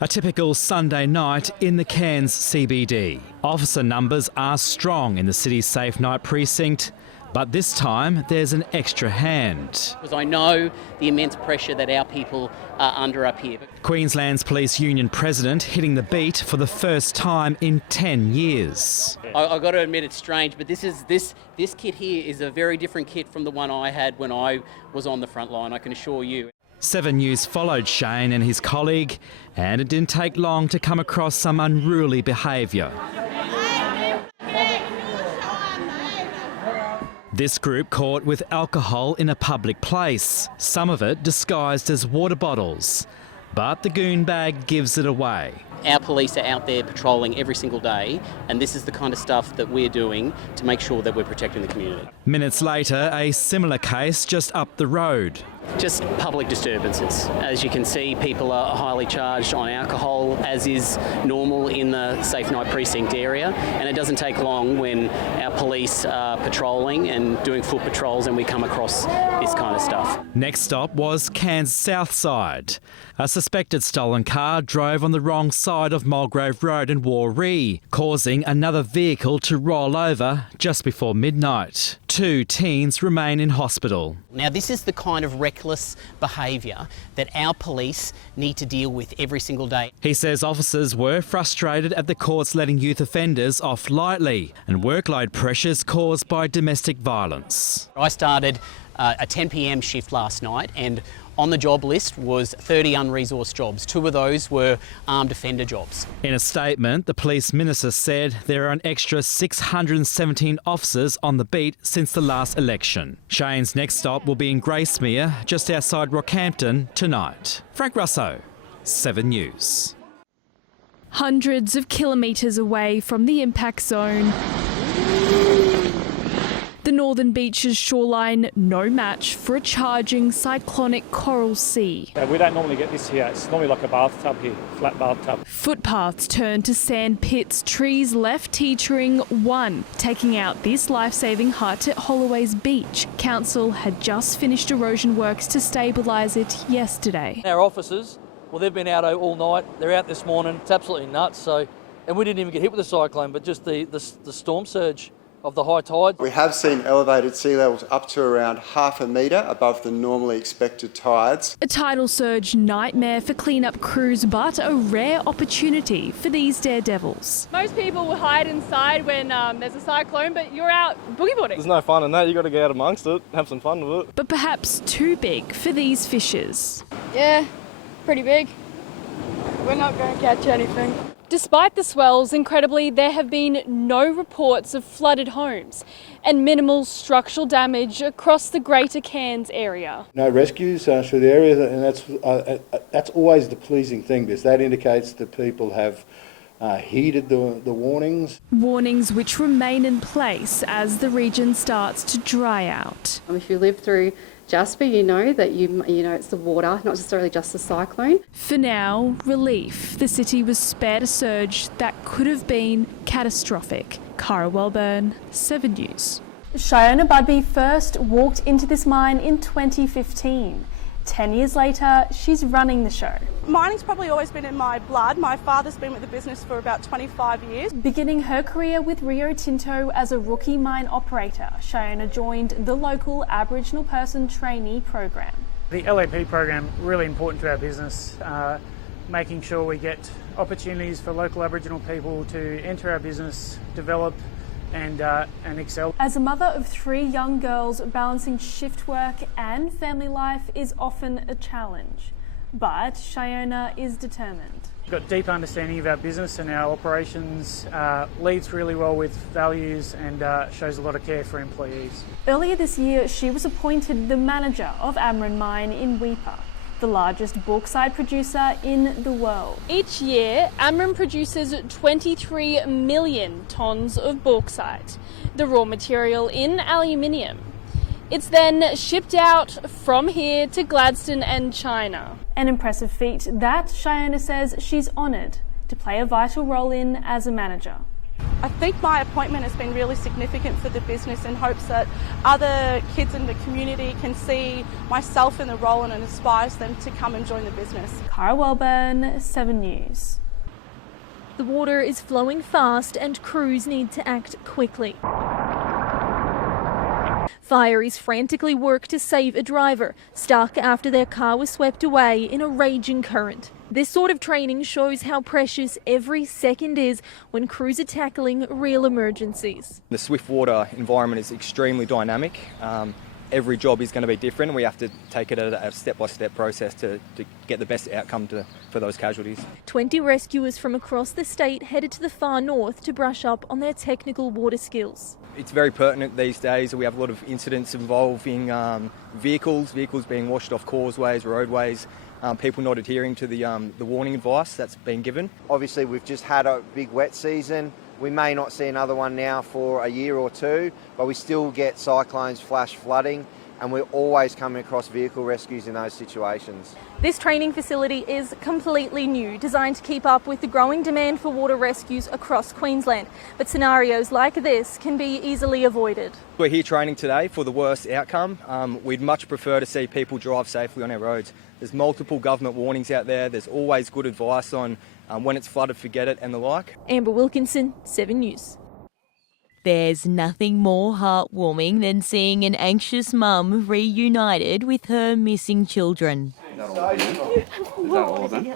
A typical Sunday night in the Cairns CBD. Officer numbers are strong in the city's Safe Night precinct, but this time there's an extra hand. Because I know the immense pressure that our people are under up here. Queensland's Police Union President hitting the beat for the first time in 10 years. I've got to admit it's strange, but this kit here is a very different kit from the one I had when I was on the front line, I can assure you. 7 News followed Shane and his colleague, and it didn't take long to come across some unruly behaviour. This group caught with alcohol in a public place, some of it disguised as water bottles. But the goon bag gives it away. Our police are out there patrolling every single day, and this is the kind of stuff that we're doing to make sure that we're protecting the community. Minutes later, a similar case just up the road. Just public disturbances. As you can see, people are highly charged on alcohol, as is normal in the Safe Night precinct area, and it doesn't take long when our police are patrolling and doing foot patrols and we come across this kind of stuff. Next stop was Cairns South Side. A suspected stolen car drove on the wrong side of Mulgrave Road in Warree, causing another vehicle to roll over just before midnight. 2 teens remain in hospital. Now, this is the kind of reckless behaviour that our police need to deal with every single day. He says officers were frustrated at the courts letting youth offenders off lightly and workload pressures caused by domestic violence. I started a 10 p.m. shift last night, and on the job list was 30 unresourced jobs. 2 of those were armed offender jobs. In a statement, the police minister said there are an extra 617 officers on the beat since the last election. Shane's next stop will be in Gracemere, just outside Rockhampton, tonight. Frank Russo, 7 News. Hundreds of kilometres away from the impact zone, the Northern Beaches shoreline no match for a charging cyclonic coral sea. We don't normally get this here. It's normally like a bathtub here, flat bathtub. Footpaths turned to sand pits, trees left teetering, one taking out this life-saving hut at Holloway's Beach. Council had just finished erosion works to stabilise it yesterday. Our officers, well, they've been out all night. They're out this morning. It's absolutely nuts. And we didn't even get hit with the cyclone, but just the storm surge of the high tide. We have seen elevated sea levels up to around ½ a metre above the normally expected tides. A tidal surge nightmare for clean-up crews, but a rare opportunity for these daredevils. Most people will hide inside when there's a cyclone, but you're out boogie boarding. There's no fun in that. You've got to get out amongst it, have some fun with it. But perhaps too big for these fishers. Yeah, pretty big. We're not going to catch anything. Despite the swells, incredibly, there have been no reports of flooded homes and minimal structural damage across the Greater Cairns area. No rescues through the area, and that's always the pleasing thing, because that indicates that people have heeded the warnings. Warnings which remain in place as the region starts to dry out. If you live through Jasper, you know that you know it's the water, not necessarily just the cyclone. For now, relief. The city was spared a surge that could have been catastrophic. Cara Welburn, 7 News. Shiona Budby first walked into this mine in 2015. 10 years later, she's running the show. Mining's probably always been in my blood. My father's been with the business for about 25 years. Beginning her career with Rio Tinto as a rookie mine operator, Shiona joined the local Aboriginal Person Trainee Program. The LAP program, really important to our business, making sure we get opportunities for local Aboriginal people to enter our business, develop and excel. As a mother of 3 young girls, balancing shift work and family life is often a challenge. But Shiona is determined. We've got deep understanding of our business and our operations, leads really well with values and shows a lot of care for employees. Earlier this year, she was appointed the manager of Amrun Mine in Weipa, the largest bauxite producer in the world. Each year, Amrun produces 23 million tonnes of bauxite, the raw material in aluminium. It's then shipped out from here to Gladstone and China. An impressive feat that Shiona says she's honoured to play a vital role in as a manager. I think my appointment has been really significant for the business in hopes that other kids in the community can see myself in the role and it inspires them to come and join the business. Cara Wellburn, 7 News. The water is flowing fast and crews need to act quickly. Fireys frantically work to save a driver, stuck after their car was swept away in a raging current. This sort of training shows how precious every second is when crews are tackling real emergencies. The swift water environment is extremely dynamic. Every job is going to be different. We have to take it at a step-by-step process to get the best outcome for those casualties. 20 rescuers from across the state headed to the far north to brush up on their technical water skills. It's very pertinent these days. We have a lot of incidents involving vehicles being washed off causeways, roadways, people not adhering to the warning advice that's been given. Obviously, we've just had a big wet season. We may not see another one now for a year or two, but we still get cyclones, flash flooding, and we're always coming across vehicle rescues in those situations. This training facility is completely new, designed to keep up with the growing demand for water rescues across Queensland. But scenarios like this can be easily avoided. We're here training today for the worst outcome. We'd much prefer to see people drive safely on our roads. There's multiple government warnings out there. There's always good advice on when it's flooded, forget it, and the like. Amber Wilkinson, 7 News. There's nothing more heartwarming than seeing an anxious mum reunited with her missing children. Is that all of them?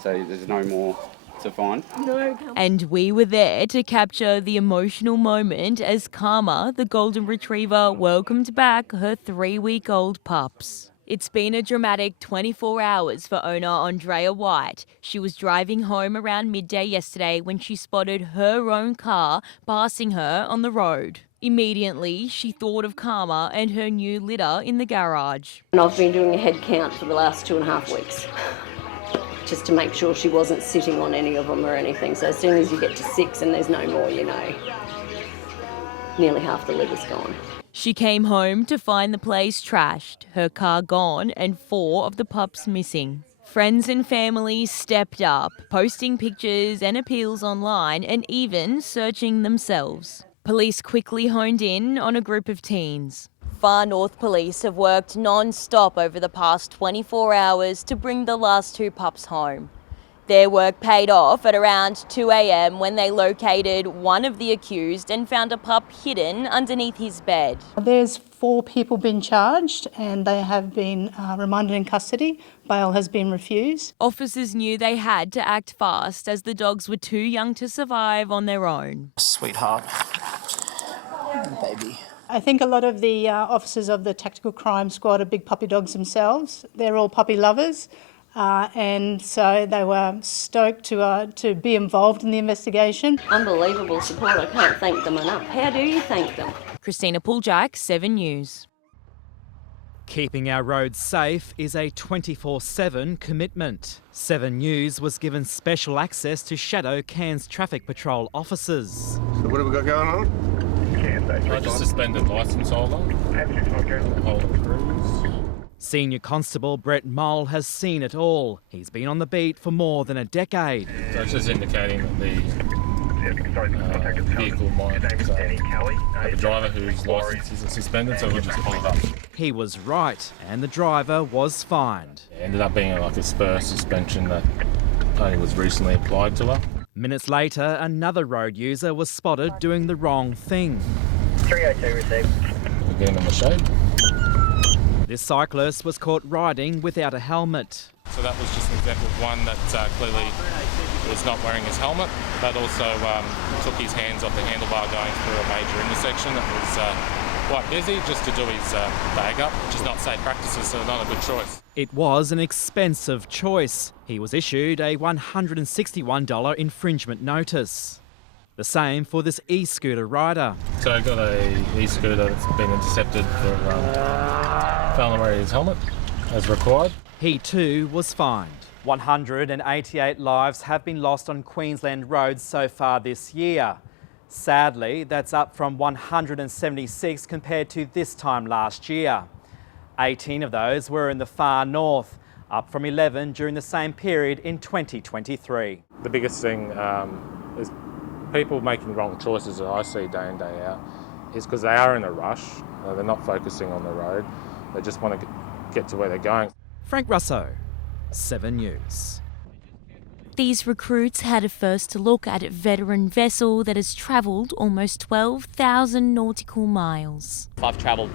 So there's no more to find? No. And we were there to capture the emotional moment as Karma, the golden retriever, welcomed back her 3-week-old pups. It's been a dramatic 24 hours for owner Andrea White. She was driving home around midday yesterday when she spotted her own car passing her on the road. Immediately, she thought of Karma and her new litter in the garage. And I've been doing a head count for the last 2.5 weeks, just to make sure she wasn't sitting on any of them or anything. So as soon as you get to 6 and there's no more, you know, nearly half the litter's gone. She came home to find the place trashed, her car gone and 4 of the pups missing. Friends and family stepped up, posting pictures and appeals online and even searching themselves. Police quickly honed in on a group of teens. Far North Police have worked non-stop over the past 24 hours to bring the last 2 pups home. Their work paid off at around 2 a.m. when they located one of the accused and found a pup hidden underneath his bed. There's 4 people been charged and they have been remanded in custody. Bail has been refused. Officers knew they had to act fast as the dogs were too young to survive on their own. Sweetheart. Baby. I think a lot of the officers of the Tactical Crime Squad are big puppy dogs themselves. They're all puppy lovers. And so they were stoked to be involved in the investigation. Unbelievable support. I can't thank them enough. How do you thank them? Christina Puljack, 7 News. Keeping our roads safe is a 24/7 commitment. 7 News was given special access to shadow Cairns Traffic Patrol officers. So what have we got going on? I just suspended licence holder. Whole cruise. Senior Constable Brett Mole has seen it all. He's been on the beat for more than a decade. So it's just indicating that the vehicle might have a driver whose licence isn't suspended, so we'll just pull it up. He was right, and the driver was fined. It ended up being like a spur suspension that only was recently applied to her. Minutes later, another road user was spotted doing the wrong thing. 302 received. Again in the shade. This cyclist was caught riding without a helmet. So that was just an example of one that clearly was not wearing his helmet, but also took his hands off the handlebar going through a major intersection that was quite busy, just to do his bag up, which is not safe practices, so not a good choice. It was an expensive choice. He was issued a $161 infringement notice. The same for this e-scooter rider. So I got a e-scooter that's been intercepted for failing to wear his helmet as required. He too was fined. 188 lives have been lost on Queensland roads so far this year. Sadly, that's up from 176 compared to this time last year. 18 of those were in the far north, up from 11 during the same period in 2023. The biggest thing is People making wrong choices that I see day in, day out is because they are in a rush. They're not focusing on the road. They just want to get to where they're going. Frank Russo, 7 News. These recruits had a first look at a veteran vessel that has travelled almost 12,000 nautical miles. I've travelled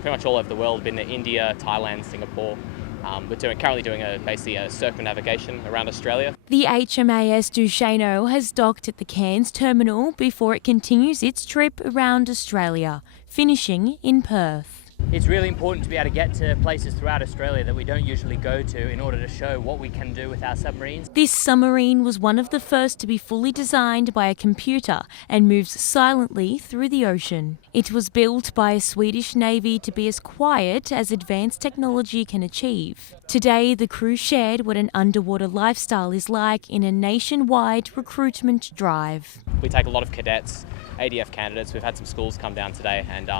pretty much all over the world, been to India, Thailand, Singapore. We're currently doing basically a circumnavigation around Australia. The HMAS Duchesneau has docked at the Cairns terminal before it continues its trip around Australia, finishing in Perth. It's really important to be able to get to places throughout Australia that we don't usually go to in order to show what we can do with our submarines. This submarine was one of the first to be fully designed by a computer and moves silently through the ocean. It was built by a Swedish Navy to be as quiet as advanced technology can achieve. Today, the crew shared what an underwater lifestyle is like in a nationwide recruitment drive. We take a lot of cadets, ADF candidates. We've had some schools come down today, and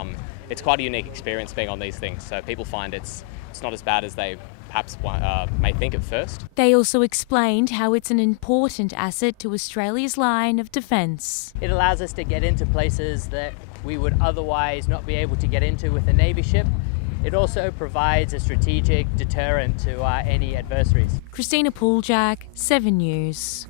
it's quite a unique experience being on these things. So people find it's not as bad as they perhaps may think at first. They also explained how it's an important asset to Australia's line of defence. It allows us to get into places that we would otherwise not be able to get into with a Navy ship. It also provides a strategic deterrent to any adversaries. Christina Pooljak, 7 News.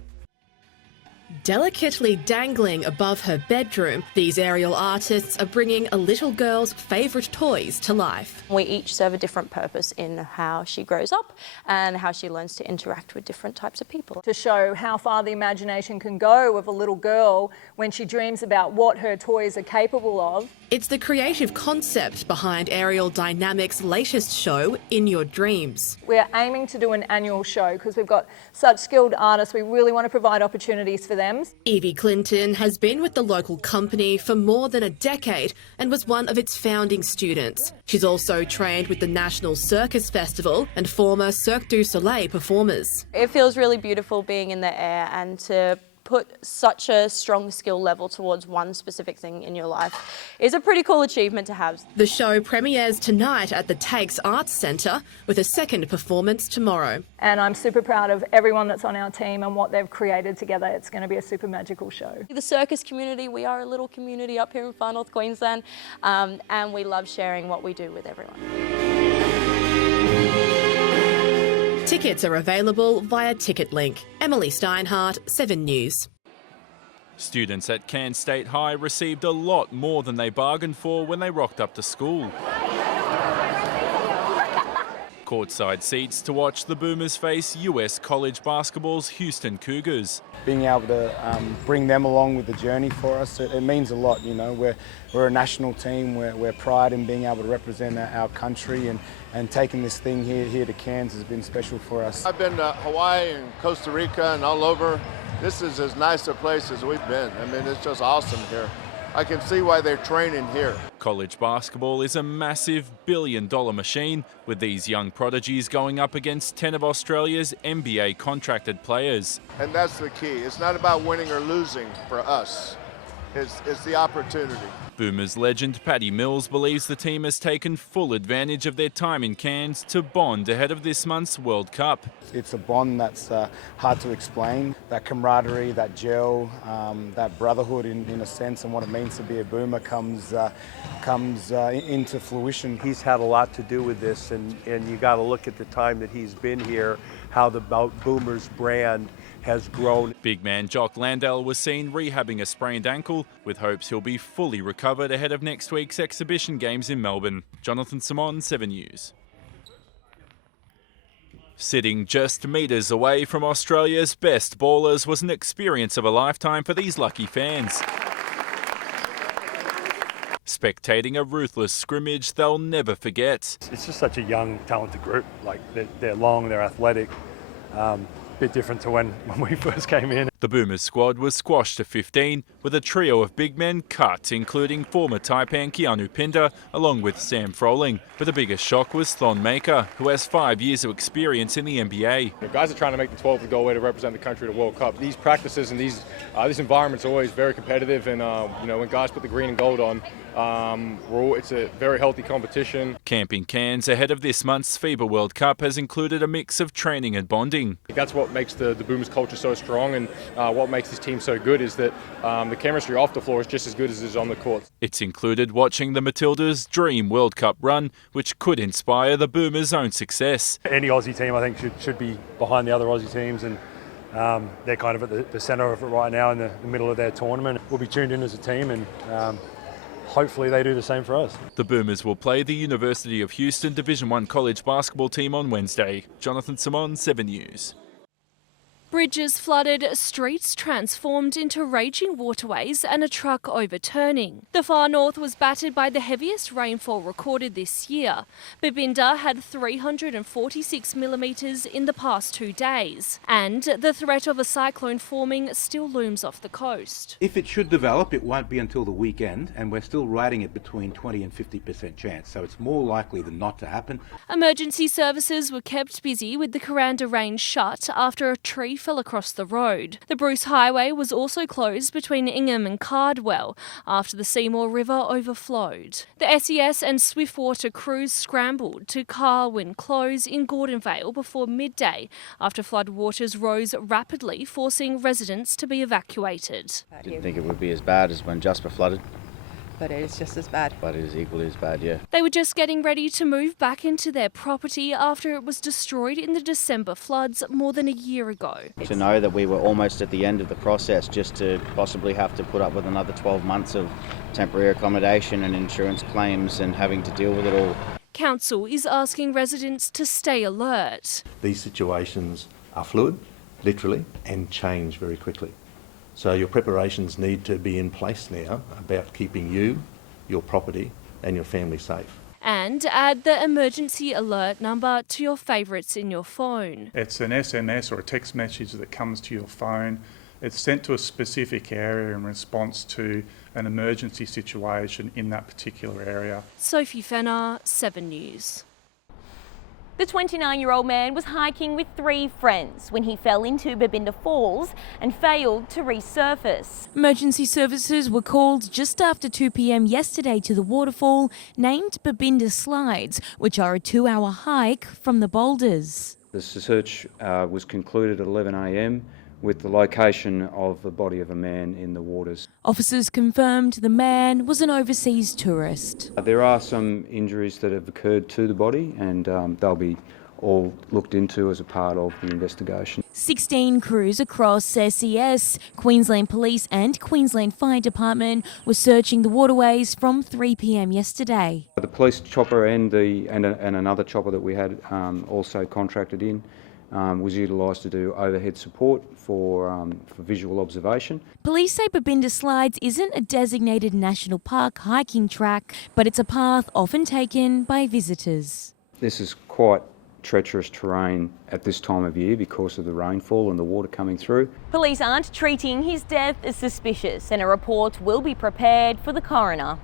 Delicately dangling above her bedroom, these aerial artists are bringing a little girl's favourite toys to life. We each serve a different purpose in how she grows up and how she learns to interact with different types of people. To show how far the imagination can go of a little girl when she dreams about what her toys are capable of. It's the creative concept behind Aerial Dynamics' latest show, In Your Dreams. We're aiming to do an annual show because we've got such skilled artists. We really want to provide opportunities for them. Evie Clinton has been with the local company for more than a decade and was one of its founding students. She's also trained with the National Circus Festival and former Cirque du Soleil performers. It feels really beautiful being in the air and to put such a strong skill level towards one specific thing in your life is a pretty cool achievement to have. The show premieres tonight at the Takes Arts Centre with a second performance tomorrow. And I'm super proud of everyone that's on our team and what they've created together. It's going to be a super magical show. The circus community, we are a little community up here in Far North Queensland, and we love sharing what we do with everyone. Tickets are available via TicketLink. Emily Steinhardt, 7 News. Students at Cairns State High received a lot more than they bargained for when they rocked up to school. Courtside seats to watch the Boomers face US college basketball's Houston Cougars. Being able to bring them along with the journey for us, it means a lot. You know, we're a national team. We're pride in being able to represent our country, and taking this thing here to Cairns has been special for us. I've been to Hawaii and Costa Rica and all over. This is as nice a place as we've been. I mean, it's just awesome here. I can see why they're training here. College basketball is a massive billion-dollar machine, with these young prodigies going up against 10 of Australia's NBA contracted players. And that's the key. It's not about winning or losing for us. It's the opportunity. Boomers legend Paddy Mills believes the team has taken full advantage of their time in Cairns to bond ahead of this month's World Cup. It's a bond that's hard to explain. That camaraderie, that gel, that brotherhood in a sense, and what it means to be a Boomer comes into fruition. He's had a lot to do with this, and you got to look at the time that he's been here, how the Boomers brand has grown. Big man Jock Landale was seen rehabbing a sprained ankle, with hopes he'll be fully recovered ahead of next week's exhibition games in Melbourne. Jonathan Simon, 7 News. Sitting just metres away from Australia's best ballers was an experience of a lifetime for these lucky fans. Spectating a ruthless scrimmage they'll never forget. It's just such a young, talented group. Like, they're long, they're athletic. Bit different to when we first came in. The Boomers squad was squashed to 15 with a trio of big men cut, including former Taipan Keanu Pinder along with Sam Froling. But the biggest shock was Thon Maker, who has 5 years of experience in the NBA. The guys are trying to make the 12 to go away to represent the country at the World Cup. These practices and this environment's always very competitive, and when guys put the green and gold on, it's a very healthy competition. Camp in Cairns ahead of this month's FIBA World Cup has included a mix of training and bonding. That's what what makes the Boomers culture so strong, and what makes this team so good is that the chemistry off the floor is just as good as it is on the court. It's included watching the Matildas' dream World Cup run, which could inspire the Boomers' own success. Any Aussie team, I think, should be behind the other Aussie teams, and they're kind of at the centre of it right now in the middle of their tournament. We'll be tuned in as a team, and hopefully they do the same for us. The Boomers will play the University of Houston Division 1 college basketball team on Wednesday. Jonathan Simon, 7 News. Bridges flooded, streets transformed into raging waterways and a truck overturning. The far north was battered by the heaviest rainfall recorded this year. Babinda had 346 millimetres in the past 2 days, and the threat of a cyclone forming still looms off the coast. If it should develop, it won't be until the weekend, and we're still rating it between 20 and 50% chance, so it's more likely than not to happen. Emergency services were kept busy with the Kuranda Range shut after a tree fell across the road. The Bruce Highway was also closed between Ingham and Cardwell after the Seymour River overflowed. The SES and Swiftwater crews scrambled to Carwyn Close in Gordonvale before midday after floodwaters rose rapidly, forcing residents to be evacuated. Didn't think it would be as bad as when Jasper flooded. But it is just as bad. But it is equally as bad, yeah. They were just getting ready to move back into their property after it was destroyed in the December floods more than a year ago. To know that we were almost at the end of the process, just to possibly have to put up with another 12 months of temporary accommodation and insurance claims and having to deal with it all. Council is asking residents to stay alert. These situations are fluid, literally, and change very quickly. So your preparations need to be in place now about keeping you, your property and your family safe. And add the emergency alert number to your favourites in your phone. It's an SMS or a text message that comes to your phone. It's sent to a specific area in response to an emergency situation in that particular area. Sophie Fenner, 7 News. The 29-year-old man was hiking with 3 friends when he fell into Babinda Falls and failed to resurface. Emergency services were called just after 2 p.m. yesterday to the waterfall named Babinda Slides, which are a 2-hour hike from the boulders. The search was concluded at 11 a.m. with the location of the body of a man in the waters. Officers confirmed the man was an overseas tourist. There are some injuries that have occurred to the body, and they'll be all looked into as a part of the investigation. 16 crews across SES, Queensland Police and Queensland Fire Department were searching the waterways from 3 p.m. yesterday. The police chopper and another chopper that we had also contracted in was utilised to do overhead support for visual observation. Police say Babinda Slides isn't a designated national park hiking track, but it's a path often taken by visitors. This is quite treacherous terrain at this time of year because of the rainfall and the water coming through. Police aren't treating his death as suspicious, and a report will be prepared for the coroner.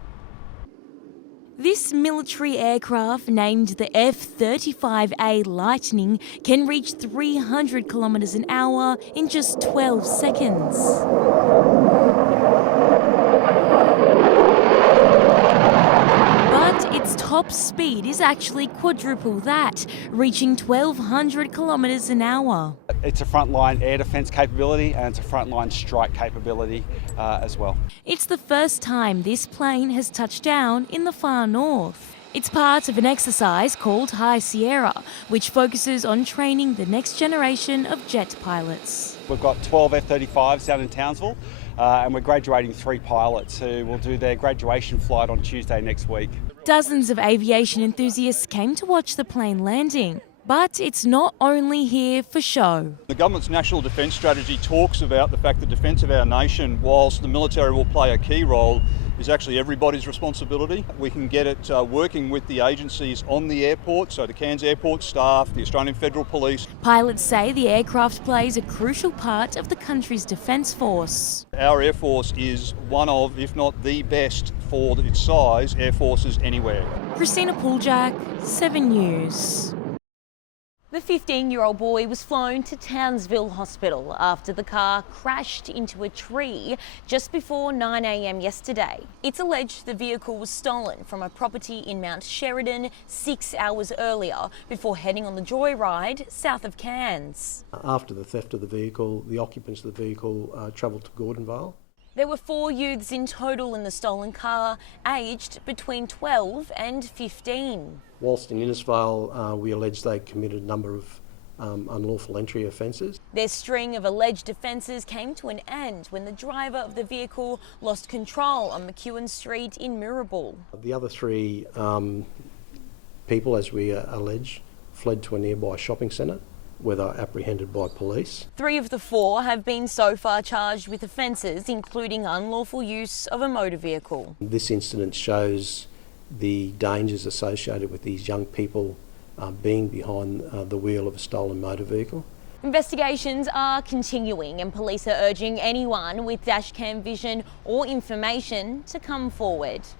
This military aircraft, named the F-35A Lightning, can reach 300 kilometres an hour in just 12 seconds. But its top speed is actually quadruple that, reaching 1,200 kilometres an hour. It's a frontline air defence capability and it's a frontline strike capability as well. It's the first time this plane has touched down in the far north. It's part of an exercise called High Sierra, which focuses on training the next generation of jet pilots. We've got 12 F-35s down in Townsville and we're graduating 3 pilots who will do their graduation flight on Tuesday next week. Dozens of aviation enthusiasts came to watch the plane landing. But it's not only here for show. The government's national defence strategy talks about the fact that defence of our nation, whilst the military will play a key role, is actually everybody's responsibility. We can get it working with the agencies on the airport, so the Cairns Airport staff, the Australian Federal Police. Pilots say the aircraft plays a crucial part of the country's defence force. Our Air Force is one of, if not the best for its size, air forces anywhere. Christina Pooljak, 7 News. The 15-year-old boy was flown to Townsville Hospital after the car crashed into a tree just before 9 a.m. yesterday. It's alleged the vehicle was stolen from a property in Mount Sheridan 6 hours earlier before heading on the joyride south of Cairns. After the theft of the vehicle, the occupants of the vehicle travelled to Gordonvale. There were 4 youths in total in the stolen car, aged between 12 and 15. Whilst in Innisfail, we allege they committed a number of unlawful entry offences. Their string of alleged offences came to an end when the driver of the vehicle lost control on McEwen Street in Mirrabul. The other 3 people, as we allege, fled to a nearby shopping centre where they were apprehended by police. 3 of the 4 have been so far charged with offences including unlawful use of a motor vehicle. This incident shows the dangers associated with these young people being behind the wheel of a stolen motor vehicle. Investigations are continuing and police are urging anyone with dashcam vision or information to come forward.